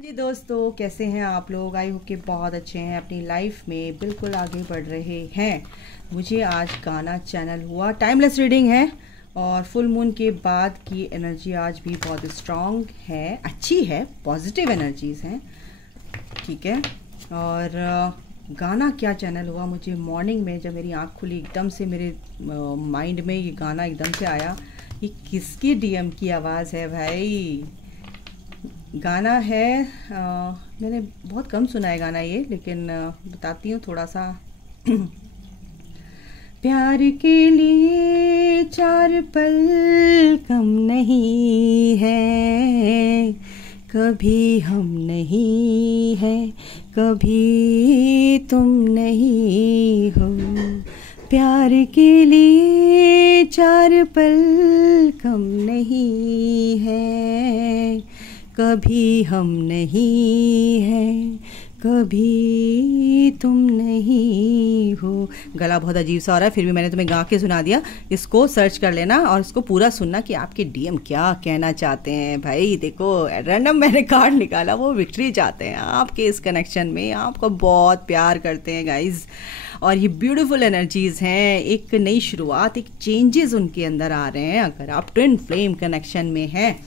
जी दोस्तों, कैसे हैं आप लोग। आई होप कि बहुत अच्छे हैं, अपनी लाइफ में बिल्कुल आगे बढ़ रहे हैं। मुझे आज गाना चैनल हुआ, टाइमलेस रीडिंग है और फुल मून के बाद की एनर्जी आज भी बहुत स्ट्रांग है, अच्छी है, पॉजिटिव एनर्जीज हैं, ठीक है। और गाना क्या चैनल हुआ, मुझे मॉर्निंग में जब मेरी आँख खुली एकदम से मेरे माइंड में ये गाना एकदम से आया। ये किसकी डीएम की आवाज़ है भाई। गाना है मैंने बहुत कम सुना है गाना ये, लेकिन बताती हूँ थोड़ा सा। प्यार के लिए 4 पल कम नहीं है, कभी हम नहीं है, कभी तुम नहीं हो। प्यार के लिए 4 पल कम नहीं है, कभी हम नहीं हैं, कभी तुम नहीं हो। गला बहुत अजीब सा हो रहा है, फिर भी मैंने तुम्हें गा के सुना दिया। इसको सर्च कर लेना और इसको पूरा सुनना कि आपके डीएम क्या कहना चाहते हैं। भाई देखो, रैंडम मैंने कार्ड निकाला, वो विक्ट्री चाहते हैं आपके इस कनेक्शन में, आपको बहुत प्यार करते हैं गाइज। और ये ब्यूटीफुल एनर्जीज़ हैं, एक नई शुरुआत, एक चेंजेस उनके अंदर आ रहे हैं। अगर आप ट्विन फ्लेम कनेक्शन में हैं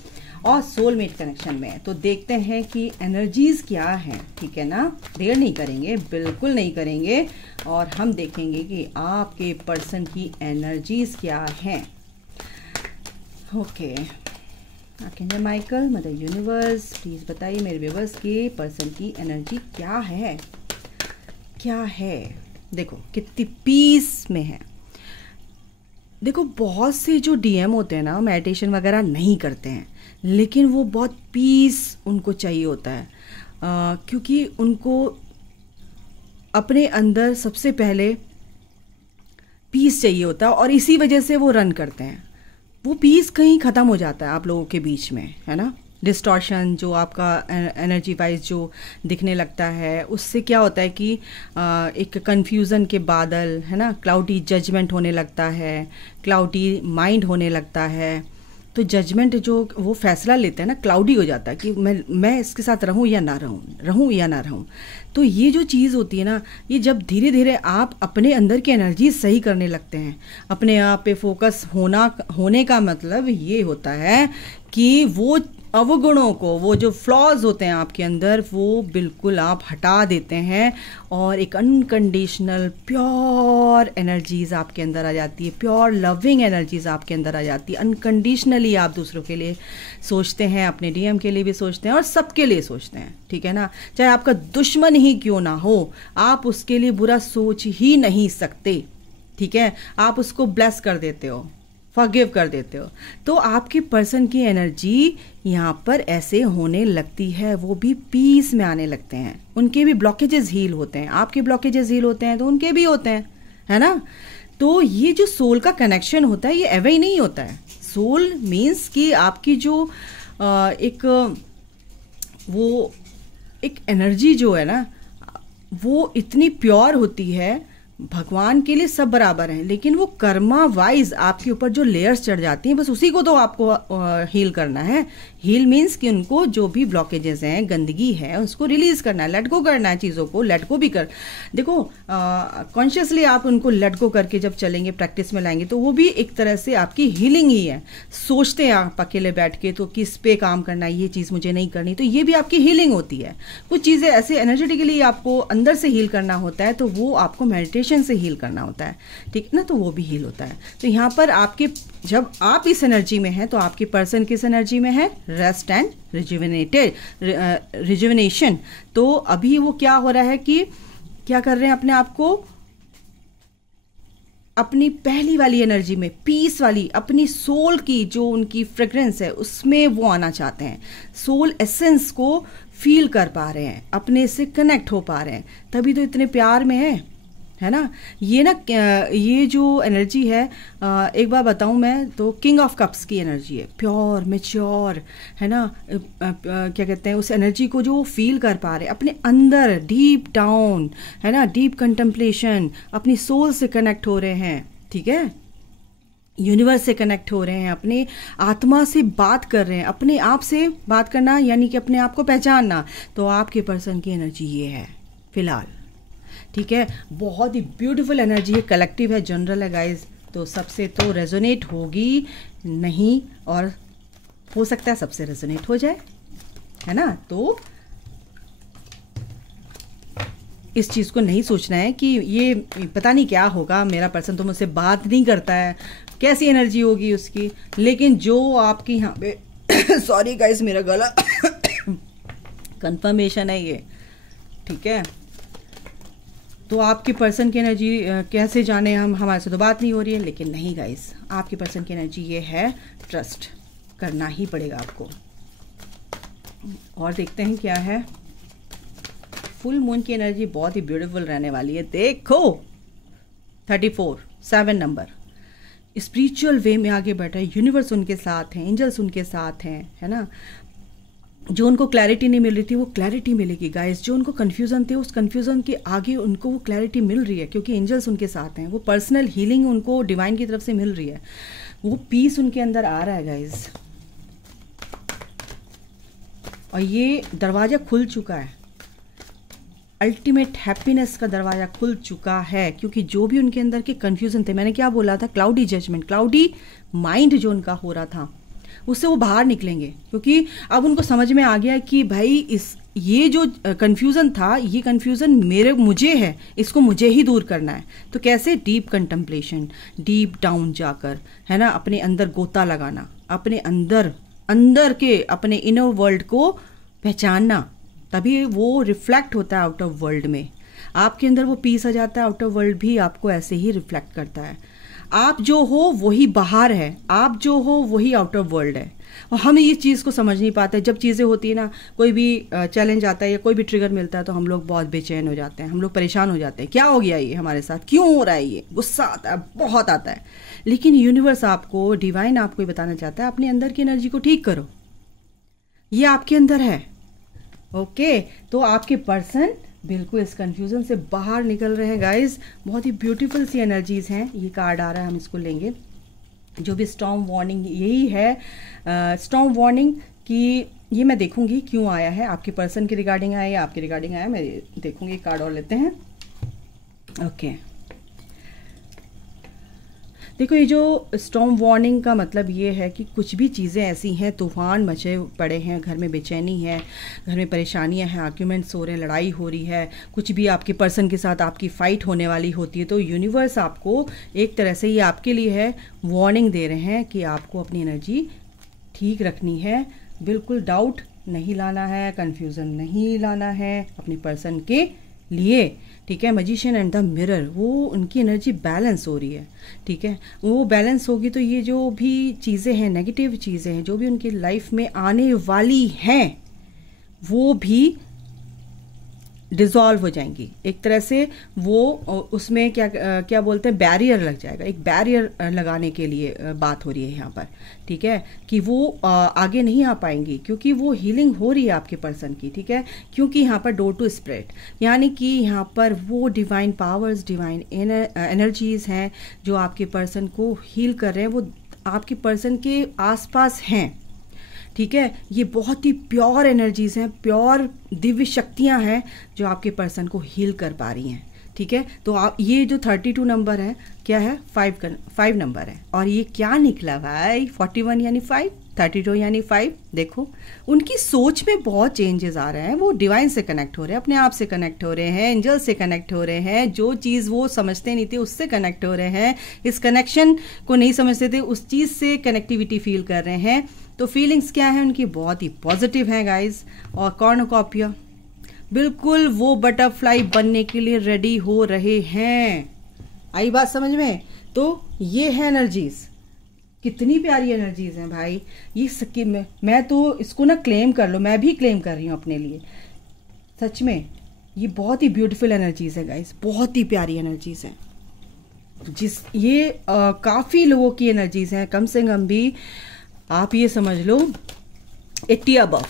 और सोलमेट कनेक्शन में, तो देखते हैं कि एनर्जीज क्या हैं, ठीक है ना। देर नहीं करेंगे, बिल्कुल नहीं करेंगे, और हम देखेंगे कि आपके पर्सन की एनर्जीज क्या हैं। Okay, archangel Michael, mother universe, please बताइए मेरे व्यूअर्स के पर्सन की एनर्जी क्या है, क्या है। देखो कितनी पीस में है। देखो बहुत से जो डीएम होते हैं ना, मेडिटेशन वगैरह नहीं करते हैं, लेकिन वो बहुत पीस उनको चाहिए होता है, क्योंकि उनको अपने अंदर सबसे पहले पीस चाहिए होता है और इसी वजह से वो रन करते हैं। वो पीस कहीं ख़त्म हो जाता है आप लोगों के बीच में, है ना। डिस्टॉर्शन जो आपका एनर्जी वाइज जो दिखने लगता है, उससे क्या होता है कि एक कन्फ्यूज़न के बादल, है ना, क्लाउडी जजमेंट होने लगता है, क्लाउडी माइंड होने लगता है। तो जजमेंट जो वो फैसला लेते हैं ना, क्लाउडी हो जाता है कि मैं इसके साथ रहूं या ना रहूं या ना रहूं। तो ये जो चीज़ होती है ना, ये जब धीरे धीरे आप अपने अंदर की एनर्जी सही करने लगते हैं, अपने आप पे फोकस होने का मतलब ये होता है कि वो अवगुणों को, वो जो फ्लॉज होते हैं आपके अंदर, वो बिल्कुल आप हटा देते हैं और एक अनकंडीशनल प्योर एनर्जीज आपके अंदर आ जाती है, प्योर लविंग एनर्जीज आपके अंदर आ जाती है। अनकंडीशनली आप दूसरों के लिए सोचते हैं, अपने डीएम के लिए भी सोचते हैं और सबके लिए सोचते हैं, ठीक है ना। चाहे आपका दुश्मन ही क्यों ना हो, आप उसके लिए बुरा सोच ही नहीं सकते, ठीक है। आप उसको ब्लेस कर देते हो, फॉरगिव कर देते हो। तो आपके पर्सन की एनर्जी यहाँ पर ऐसे होने लगती है, वो भी पीस में आने लगते हैं, उनके भी ब्लॉकेजेस हील होते हैं, आपके ब्लॉकेजेस हील होते हैं तो उनके भी होते हैं, है ना। तो ये जो सोल का कनेक्शन होता है, ये एवे ही नहीं होता है। सोल मीन्स कि आपकी जो एक एनर्जी जो है ना, वो इतनी प्योर होती है। भगवान के लिए सब बराबर हैं, लेकिन वो कर्मा वाइज आपके ऊपर जो लेयर्स चढ़ जाती हैं, बस उसी को तो आपको हील करना है। हील मीन्स कि उनको जो भी ब्लॉकेजेस हैं, गंदगी है, उसको रिलीज करना है, लेट गो करना है, चीज़ों को लेट गो भी कर। देखो कॉन्शियसली आप उनको लेट गो करके जब चलेंगे, प्रैक्टिस में लाएंगे, तो वो भी एक तरह से आपकी हीलिंग ही है। सोचते हैं आप अकेले बैठ के तो किस पे काम करना है, ये चीज़ मुझे नहीं करनी, तो ये भी आपकी हीलिंग होती है। कुछ चीज़ें ऐसे एनर्जेटिकली आपको अंदर से हील करना होता है, तो वो आपको मेडिटेशन से हील करना होता है, ठीक है ना, तो वो भी हील होता है। तो यहाँ पर आपके, जब आप इस एनर्जी में हैं, तो आपके पर्सन किस एनर्जी में है, रेस्ट एंड रिजुविनेशन। तो अभी वो क्या हो रहा है कि क्या कर रहे हैं, अपने आप को अपनी पहली वाली एनर्जी में, पीस वाली, अपनी सोल की जो उनकी फ्रेग्रेंस है उसमें वो आना चाहते हैं, सोल एसेंस को फील कर पा रहे हैं, अपने से कनेक्ट हो पा रहे हैं, तभी तो इतने प्यार में है ना। ये ना, ये जो एनर्जी है, एक बार बताऊं मैं तो, किंग ऑफ कप्स की एनर्जी है, प्योर मैच्योर, है ना। क्या कहते हैं, उस एनर्जी को जो फील कर पा रहे अपने अंदर, डीप डाउन, है ना, डीप कंटेम्पलेशन, अपनी सोल से कनेक्ट हो रहे हैं, ठीक है। यूनिवर्स से कनेक्ट हो रहे हैं, अपने आत्मा से बात कर रहे हैं। अपने आप से बात करना यानी कि अपने आप को पहचानना, तो आपके पर्सन की एनर्जी ये है फिलहाल, ठीक है। बहुत ही ब्यूटीफुल एनर्जी है, कलेक्टिव है, जनरल है गाइज, तो सबसे तो रेजोनेट होगी नहीं, और हो सकता है सबसे रेजोनेट हो जाए, है ना। तो इस चीज़ को नहीं सोचना है कि ये पता नहीं क्या होगा, मेरा पर्सन तो मुझसे बात नहीं करता है, कैसी एनर्जी होगी उसकी। लेकिन जो आपकी यहाँ पे सॉरी गाइस मेरा गला कंफर्मेशन है ये, ठीक है। तो आपके पर्सन की एनर्जी कैसे जाने हम, हमारे से तो बात नहीं हो रही है, लेकिन नहीं गाइस, आपके पर्सन की एनर्जी ये है, ट्रस्ट करना ही पड़ेगा आपको। और देखते हैं क्या है। फुल मून की एनर्जी बहुत ही ब्यूटीफुल रहने वाली है। देखो 34 7 नंबर, स्पिरिचुअल वे में आगे बढ़ रहे हैं, यूनिवर्स उनके साथ हैं, एंजल्स उनके साथ हैं, है ना। जो उनको क्लैरिटी नहीं मिल रही थी वो क्लैरिटी मिलेगी गाइस, जो उनको कन्फ्यूज़न थे उस कन्फ्यूज़न के आगे उनको वो क्लैरिटी मिल रही है, क्योंकि एंजल्स उनके साथ हैं। वो पर्सनल हीलिंग उनको डिवाइन की तरफ से मिल रही है, वो पीस उनके अंदर आ रहा है गाइस, और ये दरवाज़ा खुल चुका है, अल्टीमेट हैप्पीनेस का दरवाज़ा खुल चुका है। क्योंकि जो भी उनके अंदर के कन्फ्यूज़न थे, मैंने क्या बोला था, क्लाउडी जजमेंट, क्लाउडी माइंड जो उनका हो रहा था, उससे वो बाहर निकलेंगे। क्योंकि अब उनको समझ में आ गया कि भाई ये जो कन्फ्यूज़न था, ये कन्फ्यूज़न मुझे है, इसको मुझे ही दूर करना है। तो कैसे? डीप कंटेम्पलेशन, डीप डाउन जाकर, है ना, अपने अंदर गोता लगाना, अपने अंदर के अपने इनर वर्ल्ड को पहचानना, तभी वो रिफ्लेक्ट होता है आउट ऑफ वर्ल्ड में। आपके अंदर वो पीस आ जाता है, आउट ऑफ वर्ल्ड भी आपको ऐसे ही रिफ्लेक्ट करता है। आप जो हो वही बाहर है, आप जो हो वही आउट ऑफ वर्ल्ड है। और हम ये चीज़ को समझ नहीं पाते। जब चीज़ें होती है ना, कोई भी चैलेंज आता है या कोई भी ट्रिगर मिलता है, तो हम लोग बहुत बेचैन हो जाते हैं, हम लोग परेशान हो जाते हैं, क्या हो गया ये हमारे साथ, क्यों हो रहा है ये, गुस्सा आता है, बहुत आता है। लेकिन यूनिवर्स आपको, डिवाइन आपको ये बताना चाहता है, अपने अंदर की एनर्जी को ठीक करो, ये आपके अंदर है। ओके, तो आपके पर्सन बिल्कुल इस कंफ्यूजन से बाहर निकल रहे हैं गाइस। बहुत ही ब्यूटीफुल सी एनर्जीज हैं। ये कार्ड आ रहा है, हम इसको लेंगे। जो भी स्टॉर्म वार्निंग यही है, स्टॉर्म वार्निंग कि ये मैं देखूंगी क्यों आया है, आपके पर्सन के रिगार्डिंग आया या आपके रिगार्डिंग आया, मैं देखूंगी। कार्ड और लेते हैं। ओके, देखो ये जो स्टॉर्म वार्निंग का मतलब ये है कि कुछ भी चीज़ें ऐसी हैं, तूफान मचे पड़े हैं, घर में बेचैनी है, घर में परेशानियां हैं, आर्ग्यूमेंट्स हो रहे हैं, लड़ाई हो रही है, कुछ भी आपके पर्सन के साथ आपकी फ़ाइट होने वाली होती है, तो यूनिवर्स आपको एक तरह से ये आपके लिए है, वार्निंग दे रहे हैं कि आपको अपनी एनर्जी ठीक रखनी है, बिल्कुल डाउट नहीं लाना है, कन्फ्यूज़न नहीं लाना है अपने पर्सन के लिए, ठीक है। मैजिशियन एंड द मिरर, वो उनकी एनर्जी बैलेंस हो रही है, ठीक है। वो बैलेंस होगी तो ये जो भी चीज़ें हैं, नेगेटिव चीज़ें हैं जो भी उनकी लाइफ में आने वाली हैं, वो भी डिज़ोल्व हो जाएंगी एक तरह से। वो उसमें क्या बोलते हैं, बैरियर लग जाएगा। एक बैरियर लगाने के लिए बात हो रही है यहाँ पर, ठीक है, कि वो आगे नहीं आ पाएंगी, क्योंकि वो हीलिंग हो रही है आपके पर्सन की, ठीक है। क्योंकि यहाँ पर डोर टू स्प्रेड, यानी कि यहाँ पर वो डिवाइन पावर्स, डिवाइन एनर्जीज हैं जो आपके पर्सन को हील कर रहे हैं, वो आपके पर्सन के आसपास हैं, ठीक है। ये बहुत ही प्योर एनर्जीज हैं, प्योर दिव्य शक्तियां हैं जो आपके पर्सन को हील कर पा रही हैं, ठीक है। तो आप ये जो 32 नंबर है, क्या है, 5 नंबर है, और ये क्या निकला भाई, 41 यानी 5, 32 यानी 5। देखो उनकी सोच में बहुत चेंजेस आ रहे हैं, वो डिवाइन से कनेक्ट हो रहे हैं, अपने आप से कनेक्ट हो रहे हैं, एंजल से कनेक्ट हो रहे हैं, जो चीज़ वो समझते नहीं थे उससे कनेक्ट हो रहे हैं, इस कनेक्शन को नहीं समझते थे उस चीज़ से कनेक्टिविटी फील कर रहे हैं। तो फीलिंग्स क्या है उनकी, बहुत ही पॉजिटिव हैं गाइस। और कॉर्नुकॉपिया बिल्कुल वो बटरफ्लाई बनने के लिए रेडी हो रहे हैं। आई बात समझ में? तो ये है एनर्जीज, कितनी प्यारी एनर्जीज हैं भाई। ये सकी मैं तो इसको ना क्लेम कर लो, मैं भी क्लेम कर रही हूँ अपने लिए, सच में ये बहुत ही ब्यूटीफुल एनर्जीज है गाइस, बहुत ही प्यारी एनर्जीज हैं। काफी लोगों की एनर्जीज हैं, कम से कम भी आप ये समझ लो 80 अबव,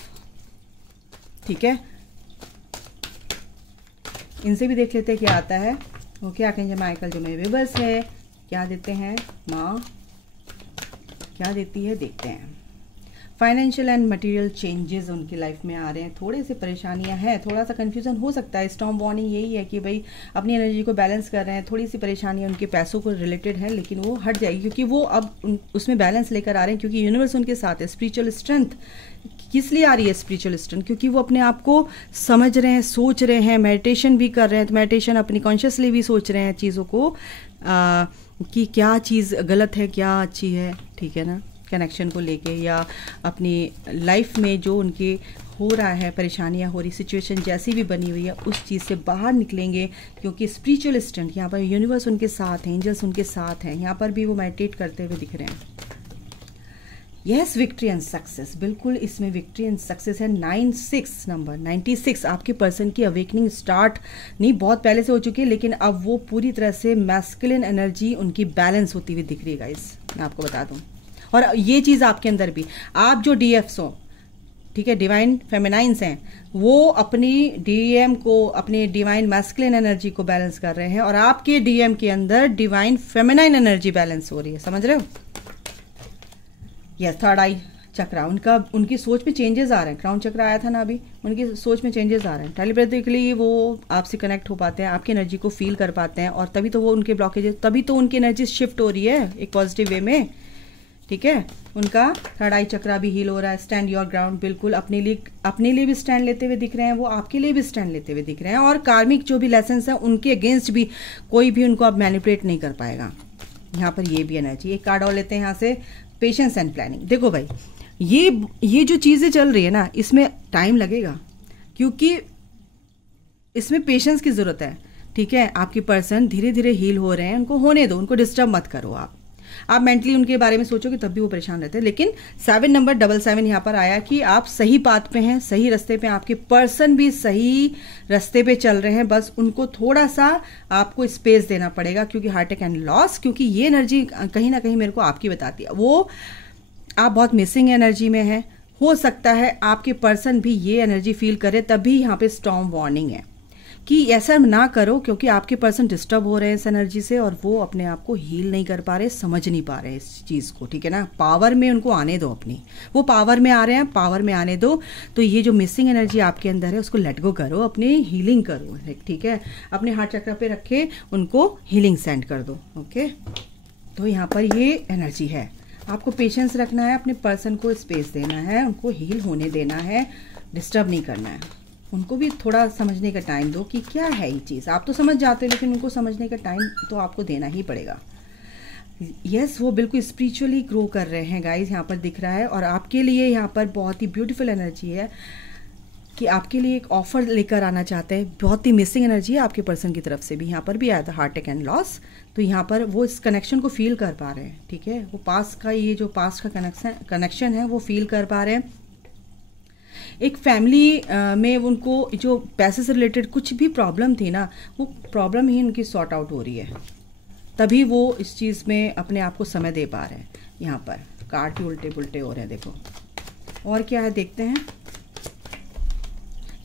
ठीक है। इनसे भी देख लेते हैं क्या आता है। ओके, आर्कएंजल माइकल जो मेरे विवर्स है, क्या देते हैं। माँ क्या देती है देखते हैं। फाइनेंशियल एंड मटेरियल चेंजेस उनकी लाइफ में आ रहे हैं, थोड़े से परेशानियां हैं, थोड़ा सा कंफ्यूजन हो सकता है। स्टॉर्म वार्निंग यही है कि भाई अपनी एनर्जी को बैलेंस कर रहे हैं, थोड़ी सी परेशानियां उनके पैसों को रिलेटेड है, लेकिन वो हट जाएगी क्योंकि वो अब उसमें बैलेंस लेकर आ रहे हैं, क्योंकि यूनिवर्स उनके साथ है। स्पिरिचुअल स्ट्रेंथ किस लिए आ रही है? स्पिरिचुअल स्ट्रेंथ क्योंकि वो अपने आप को समझ रहे हैं, सोच रहे हैं, मेडिटेशन भी कर रहे हैं। तो मेडिटेशन अपनी कॉन्शियसली भी सोच रहे हैं चीज़ों को कि क्या चीज़ गलत है, क्या अच्छी है, ठीक है ना, कनेक्शन को लेके या अपनी लाइफ में जो उनके हो रहा है, परेशानियां हो रही, सिचुएशन जैसी भी बनी हुई है, उस चीज़ से बाहर निकलेंगे क्योंकि स्पिरिचुअल स्ट्रेंथ यहाँ पर यूनिवर्स उनके साथ है, एंजल्स उनके साथ हैं। यहाँ पर भी वो मेडिटेट करते हुए दिख रहे हैं। यस, विक्ट्री एंड सक्सेस, बिल्कुल इसमें विक्ट्री एंड सक्सेस है। 96 नंबर 96 आपके पर्सन की अवेकनिंग स्टार्ट नहीं बहुत पहले से हो चुकी है, लेकिन अब वो पूरी तरह से मैस्कुलिन एनर्जी उनकी बैलेंस होती हुई दिख रही है गाइस, मैं आपको बता दूं। और ये चीज़ आपके अंदर भी, आप जो डीएफ्स हो, ठीक है, डिवाइन फेमिनाइंस हैं, वो अपनी डीएम को, अपनी डिवाइन मैस्कुलिन एनर्जी को बैलेंस कर रहे हैं, और आपके डीएम के अंदर डिवाइन फेमिनाइन एनर्जी बैलेंस हो रही है, समझ रहे हो? यस, थर्ड आई चक्रा, उनकी सोच में चेंजेस आ रहे हैं। क्राउन चक्र आया था ना अभी, उनकी सोच में चेंजेस आ रहे हैं। टेलीपैथिकली वो आपसे कनेक्ट हो पाते हैं, आपकी एनर्जी को फील कर पाते हैं, और तभी तो वो उनके ब्लॉकेजेस, तभी तो उनकी एनर्जी शिफ्ट हो रही है एक पॉजिटिव वे में, ठीक है। उनका थर्ड आई चक्रा भी हील हो रहा है। स्टैंड योर ग्राउंड, बिल्कुल अपने लिए भी स्टैंड लेते हुए दिख रहे हैं, वो आपके लिए भी स्टैंड लेते हुए दिख रहे हैं, और कार्मिक जो भी लेसन्स हैं उनके अगेंस्ट भी कोई भी उनको अब मैनिपुलेट नहीं कर पाएगा। यहाँ पर ये भी एनर्जी। एक कार्ड और लेते हैं यहाँ से, पेशेंस एंड प्लानिंग। देखो भाई, ये जो चीज़ें चल रही है ना, इसमें टाइम लगेगा क्योंकि इसमें पेशेंस की ज़रूरत है, ठीक है। आपके पर्सन धीरे धीरे हील हो रहे हैं, उनको होने दो, उनको डिस्टर्ब मत करो। आप मेंटली उनके बारे में सोचोगे तब भी वो परेशान रहते हैं। लेकिन 7 नंबर 77 यहाँ पर आया कि आप सही पाथ पे हैं, सही रास्ते पे, आपके पर्सन भी सही रास्ते पे चल रहे हैं, बस उनको थोड़ा सा आपको स्पेस देना पड़ेगा क्योंकि हार्ट अटैक एंड लॉस, क्योंकि ये एनर्जी कहीं ना कहीं मेरे को आपकी बताती है, वो आप बहुत मिसिंग एनर्जी में है। हो सकता है आपके पर्सन भी ये एनर्जी फील करे, तभी यहाँ पे स्टॉर्म वार्निंग है कि ऐसा ना करो क्योंकि आपके पर्सन डिस्टर्ब हो रहे हैं इस एनर्जी से, और वो अपने आप को हील नहीं कर पा रहे, समझ नहीं पा रहे इस चीज़ को, ठीक है ना। पावर में उनको आने दो, अपनी वो पावर में आ रहे हैं, पावर में आने दो। तो ये जो मिसिंग एनर्जी आपके अंदर है उसको लेट गो करो, अपनी हीलिंग करो, ठीक है। अपने हार्ट चक्र पे रखे, उनको हीलिंग सेंड कर दो, ओके। तो यहाँ पर ये एनर्जी है, आपको पेशेंस रखना है, अपने पर्सन को स्पेस देना है, उनको हील होने देना है, डिस्टर्ब नहीं करना है। उनको भी थोड़ा समझने का टाइम दो कि क्या है ये चीज़। आप तो समझ जाते हो, लेकिन उनको समझने का टाइम तो आपको देना ही पड़ेगा। यस, वो बिल्कुल स्पिरिचुअली ग्रो कर रहे हैं गाइस, यहाँ पर दिख रहा है। और आपके लिए यहाँ पर बहुत ही ब्यूटीफुल एनर्जी है कि आपके लिए एक ऑफर लेकर आना चाहते हैं। बहुत ही मिसिंग एनर्जी है आपके पर्सन की तरफ से भी, यहाँ पर भी आया था हार्ट अटैक एंड लॉस। तो यहाँ पर वो इस कनेक्शन को फील कर पा रहे हैं, ठीक है। वो पास्ट का, ये जो पास्ट का कनेक्शन है वो फील कर पा रहे हैं। एक फैमिली में उनको जो पैसे से रिलेटेड कुछ भी प्रॉब्लम थी ना, वो प्रॉब्लम ही उनकी सॉर्ट आउट हो रही है, तभी वो इस चीज़ में अपने आप को समय दे पा रहे हैं। यहाँ पर कार्ड ही उल्टे पुल्टे हो रहे हैं, देखो। और क्या है देखते हैं।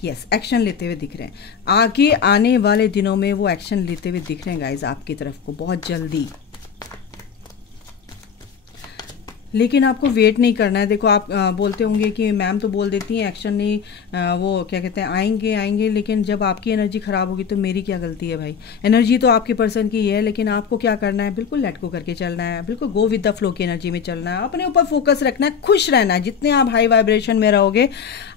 यस, एक्शन लेते हुए दिख रहे हैं, आगे आने वाले दिनों में वो एक्शन लेते हुए दिख रहे हैं गाइज आपकी तरफ को, बहुत जल्दी। लेकिन आपको वेट नहीं करना है। देखो, आप बोलते होंगे कि मैम तो बोल देती हैं एक्शन नहीं, वो क्या कहते हैं, आएंगे, लेकिन जब आपकी एनर्जी खराब होगी तो मेरी क्या गलती है भाई। एनर्जी तो आपके पर्सन की है, लेकिन आपको क्या करना है, बिल्कुल लेट गो करके चलना है, बिल्कुल गो विद द फ्लो की एनर्जी में चलना है, अपने ऊपर फोकस रखना है, खुश रहना है। जितने आप हाई वाइब्रेशन में रहोगे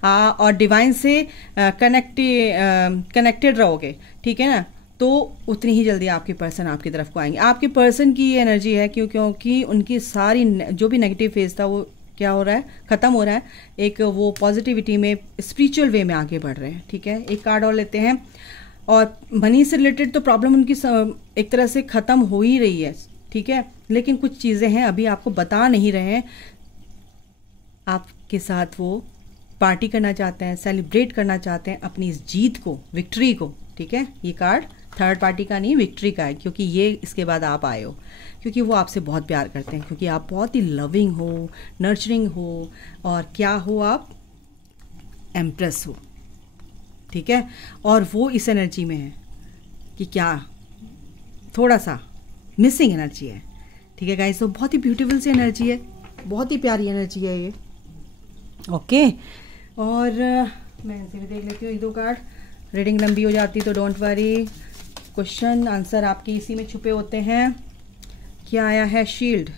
और डिवाइन से कनेक्टेड रहोगे, ठीक है ना, तो उतनी ही जल्दी आपके पर्सन आपकी तरफ को आएंगे। आपके पर्सन की ये एनर्जी है क्योंकि उनकी सारी जो भी नेगेटिव फेज था वो क्या हो रहा है, खत्म हो रहा है। एक वो पॉजिटिविटी में, स्पिरिचुअल वे में आगे बढ़ रहे हैं, ठीक है। एक कार्ड और लेते हैं। और मनी से रिलेटेड तो प्रॉब्लम उनकी एक तरह से खत्म हो ही रही है, ठीक है। लेकिन कुछ चीज़ें हैं अभी आपको बता नहीं रहे हैं, आपके साथ वो पार्टी करना चाहते हैं, सेलिब्रेट करना चाहते हैं अपनी इस जीत को, विक्ट्री को, ठीक है। ये कार्ड थर्ड पार्टी का नहीं, विक्ट्री का है, क्योंकि ये इसके बाद आप आए हो, क्योंकि वो आपसे बहुत प्यार करते हैं, क्योंकि आप बहुत ही लविंग हो, नर्चरिंग हो, और क्या हो, आप एम्प्रेस हो, ठीक है। और वो इस एनर्जी में है कि क्या थोड़ा सा मिसिंग एनर्जी है, ठीक है गाइस। तो बहुत ही ब्यूटीफुल सी एनर्जी है, बहुत ही प्यारी एनर्जी है ये। ओके, और मैं इनसे भी देख लेती हूँ 1-2 कार्ड। रीडिंग लंबी हो जाती तो डोंट वरी, क्वेश्चन आंसर आपके इसी में छुपे होते हैं। क्या आया है? Shield.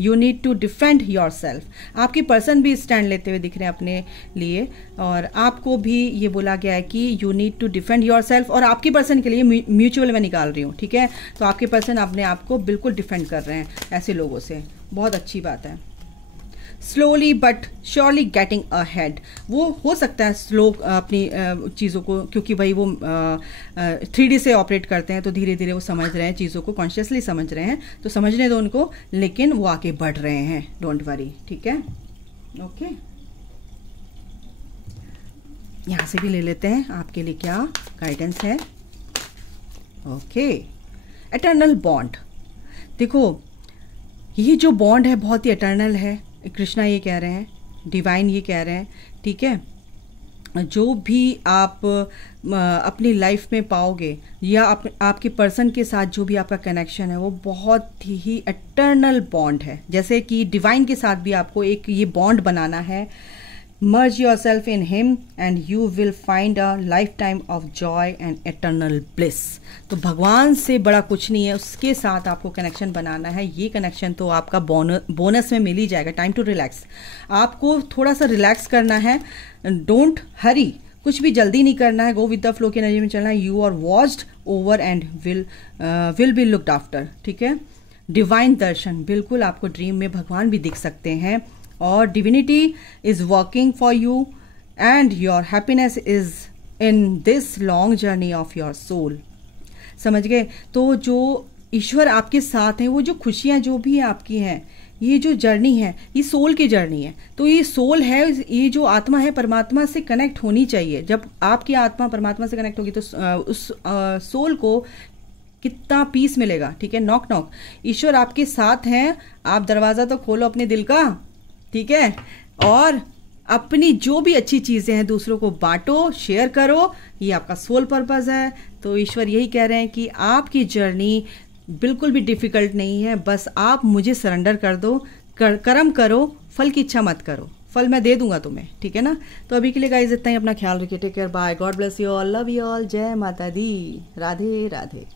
You need to defend yourself. आपकी पर्सन भी स्टैंड लेते हुए दिख रहे हैं अपने लिए, और आपको भी ये बोला गया है कि you need to defend yourself. और आपकी पर्सन के लिए म्यूचुअल में निकाल रही हूँ, ठीक है? तो आपके पर्सन अपने आप को बिल्कुल डिफेंड कर रहे हैं ऐसे लोगों से, बहुत अच्छी बात है। Slowly but surely getting ahead. वो हो सकता है स्लो अपनी चीज़ों को, क्योंकि भाई वो 3D से ऑपरेट करते हैं, तो धीरे धीरे वो समझ रहे हैं चीज़ों को, कॉन्शियसली समझ रहे हैं, तो समझने दो उनको, लेकिन वो आगे बढ़ रहे हैं, डोंट वरी, ठीक है? ओके, यहाँ से भी ले लेते हैं आपके लिए क्या गाइडेंस है। Okay, eternal bond. देखो, ये जो बॉन्ड है बहुत ही एटर्नल है, कृष्णा ये कह रहे हैं, डिवाइन ये कह रहे हैं, ठीक है? जो भी आप अपनी लाइफ में पाओगे, या आपके पर्सन के साथ जो भी आपका कनेक्शन है, वो बहुत ही एटर्नल बॉन्ड है। जैसे कि डिवाइन के साथ भी आपको एक ये बॉन्ड बनाना है। Merge yourself in him and you will find a lifetime of joy and eternal bliss. तो भगवान से बड़ा कुछ नहीं है, उसके साथ आपको कनेक्शन बनाना है। ये कनेक्शन तो आपका बोनस में मिल ही जाएगा। टाइम टू रिलैक्स, आपको थोड़ा सा रिलैक्स करना है, डोंट हरी, कुछ भी जल्दी नहीं करना है, गो विद द फ्लो की एनर्जी में चलना है। You are watched over and will be looked after, ठीक है? डिवाइन दर्शन, बिल्कुल आपको ड्रीम में भगवान भी दिख सकते हैं, और divinity is working for you and your happiness is in this long journey of your soul. समझ गए? तो जो ईश्वर आपके साथ हैं, वो जो खुशियां जो भी आपकी हैं, ये जो जर्नी है, ये सोल की जर्नी है। तो ये सोल है, ये जो आत्मा है परमात्मा से कनेक्ट होनी चाहिए। जब आपकी आत्मा परमात्मा से कनेक्ट होगी तो उस सोल को कितना पीस मिलेगा, ठीक है? नॉक नॉक, ईश्वर आपके साथ हैं, आप दरवाजा तो खोलो अपने दिल का, ठीक है? और अपनी जो भी अच्छी चीज़ें हैं दूसरों को बांटो, शेयर करो, ये आपका सोल पर्पस है। तो ईश्वर यही कह रहे हैं कि आपकी जर्नी बिल्कुल भी डिफिकल्ट नहीं है, बस आप मुझे सरेंडर कर दो, कर्म करो, फल की इच्छा मत करो, फल मैं दे दूंगा तुम्हें, ठीक है ना? तो अभी के लिए गाइस इतना ही, अपना ख्याल रखिए, take care, bye, God bless you all, love you all, जय माता दी, राधे राधे।